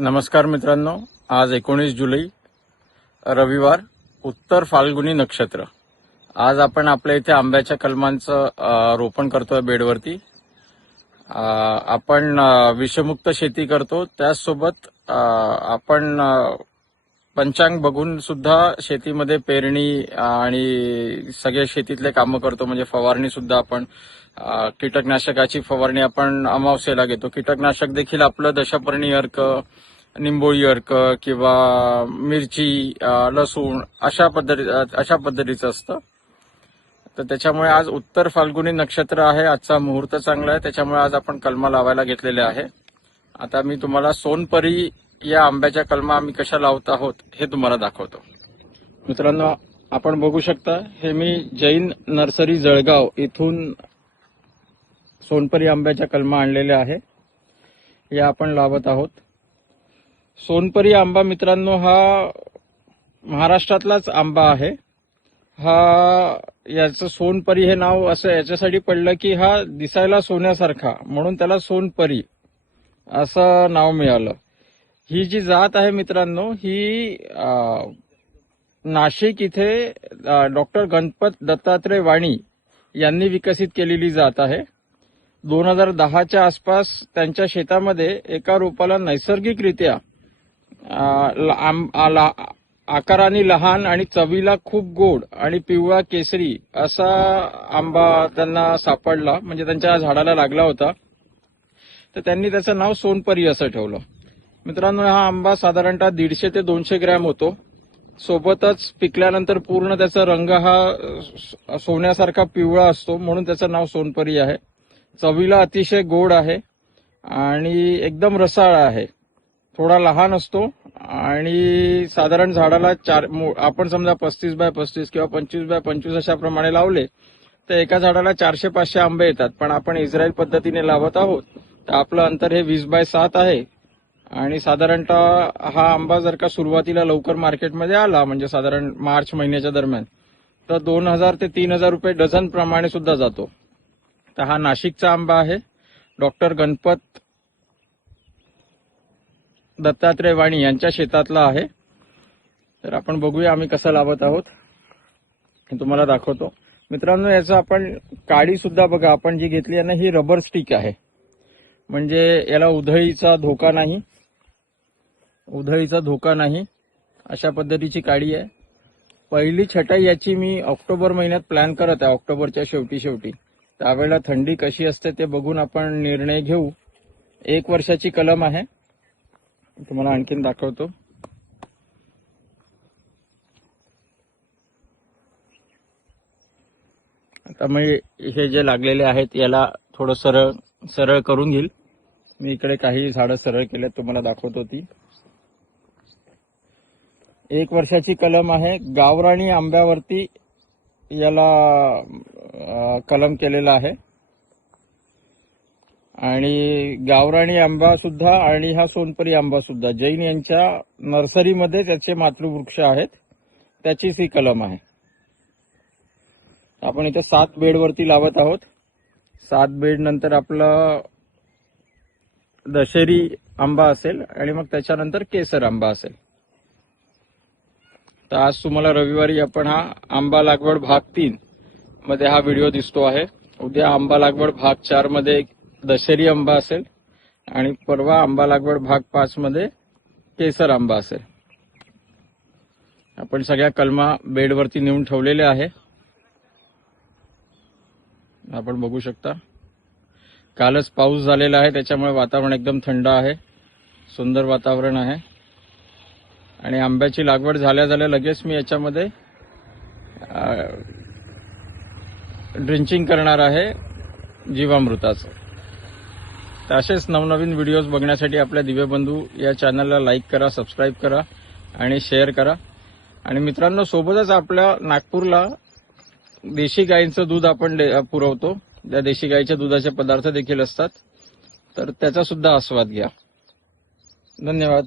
नमस्कार मित्रांनो, आज 19 जुलै रविवार, उत्तर फाल्गुनी नक्षत्र। आज आपण आपल्या इथे आंब्याच्या कलमांचं रोपण करतोय बेडवरती। आपण विषमुक्त शेती करतो, त्याचसोबत आपण पंचांग बघून सुद्धा शेतीमध्ये पेरणी आणि सगळे शेतीतले कामं करतो। म्हणजे फवारणी सुद्धा आपण कीटकनाशकाची फवारणी आपण अमावस्येला घेतो। कीटकनाशक देखील आपलं दशपर्णी अर्क, निंबोळी अर्क किंवा मिरची, लसूण अशा पद्धतीचं असतं। तर त्याच्यामुळे आज उत्तर फाल्गुनी नक्षत्र आहे, आजचा मुहूर्त चांगला आहे, त्याच्यामुळे आज आपण कलमा लावायला घेतलेले आहे। आता मी तुम्हाला सोनपरी या आंब्याच्या कलमा आम्ही कशा लावत आहोत हे तुम्हाला दाखवतो। मित्रांनो, आपण बघू शकता, हे मी जैन नर्सरी जळगाव इथून सोनपरी आंब्याच्या कलमा आणलेल्या आहे, या आपण लावत आहोत। सोनपरी आंबा मित्रांनो हा महाराष्ट्रातलाच आंबा आहे। याचं सोनपरी हे नाव असं याच्यासाठी पडलं की हा दिसायला सोन्यासारखा, म्हणून त्याला सोनपरी असं नाव मिळालं। ही जी जात आहे मित्रांनो, ही नाशिक इथे डॉक्टर गणपत दत्तात्रय वाणी यांनी विकसित केलेली जात आहे। 2010च्या आसपास त्यांच्या शेतामध्ये एका रोपाला नैसर्गिकरित्या आकाराने लहान आणि चवीला खूप गोड आणि पिवळा केसरी असा आंबा त्यांना सापडला, म्हणजे त्यांच्या झाडाला लागला होता, तर त्यांनी त्याचं नाव सोनपरी असं ठेवलं। मित्रांनो, हा आंबा साधारणतः 150 ते 200 ग्रॅम होतो। सोबतच पिकल्यानंतर पूर्ण त्याचा रंग हा सोन्यासारखा पिवळा असतो, म्हणून त्याचं नाव सोनपरी आहे। चवीला अतिशय गोड आहे आणि एकदम रसाळ आहे। थोडा लहान असतो आणि साधारण झाडाला आपण समजा 35 बाय 35 किंवा 25 बाय 25 अशा प्रमाणे लावले तर एका झाडाला 400-500 आंबे येतात। पण आपण इस्रायल पद्धतीने लावत आहोत, तर आपलं अंतर हे 20 बाय 7 आहे। आणि साधारणतः हा आंबा जर का सुरुवातीला लवकर मार्केटमध्ये आला, म्हणजे साधारण मार्च महिन्याच्या दरम्यान, तर 2000 ते 3000 रुपये डझन प्रमाणे सुद्धा जातो। तर हा नाशिकचा आंबा आहे, डॉक्टर गणपत दत्तात्रय वाणी यांच्या शेतातला आहे। तर आपण बघूया आम्ही कसं लावत आहोत हे तुम्हाला दाखवतो। मित्रांनो, याचं आपण काडी सुद्धा बघा, आपण जी घेतली आहे ना, ही रबर स्टिक आहे, म्हणजे याला उधळीचा धोका नाही, अशा पद्धतीची काडी आहे। पहिली छटाई याची मी ऑक्टोबर महिन्यात प्लॅन करत आहे, ऑक्टोबरच्या शेवटी। त्यावेळेला थंडी कशी असते ते बघून आपण निर्णय घेऊ। 1 वर्षाची कलम आहे, तुम्हाला आणखीन दाखवतो। आता मी हे जे लागलेले आहेत याला थोडं सरळ करून घेईल। मी इकडे काही झाडं सरळ केलेत, तुम्हाला दाखवतो ती। 1 वर्षाची कलम आहे, गावराणी आंब्यावरती याला कलम केलेला आहे। आणि गावराणी आंबा सुद्धा आणि हा सोनपरी आंबा सुद्धा जैन यांच्या नर्सरीमध्ये त्याचे मातृवृक्ष आहेत, त्याचीच ही कलम आहे। आपण इथे 7 बेडवरती लावत आहोत। 7 बेड नंतर आपलं दशेरी आंबा असेल आणि मग त्याच्यानंतर केसर आंबा असेल। तर आज तुम्हाला रविवारी आपण हा आंबा लागवड भाग 3 मध्ये हा व्हिडिओ दिसतो आहे। उद्या आंबा लागवड भाग 4 मध्ये दशेरी आंबा असेल आणि परवा आंबा लागवड भाग 5 मध्ये केसर आंबा असेल। आपण सगळ्या कलमा बेडवरती नेऊन ठेवलेले आहे, आपण बघू शकता। कालच पाऊस झालेला आहे, त्याच्यामुळे वातावरण एकदम थंड आहे, सुंदर वातावरण आहे। आणि आंब्याची लागवड झाल्या लगेच मी याच्यामध्ये ड्रिंचिंग करणार आहे जीवामृताचं। तर असेच नवनवीन व्हिडिओज बघण्यासाठी आपल्या दिव्य बंधू या चॅनलला लाईक करा, सबस्क्राईब करा आणि शेअर करा। आणि मित्रांनो, सोबतच आपल्या नागपूरला देशी गायींचं दूध आपण पुरवतो, त्या देशी गायीच्या दुधाचे पदार्थ देखील असतात, तर त्याचा सुद्धा आस्वाद घ्या। धन्यवाद।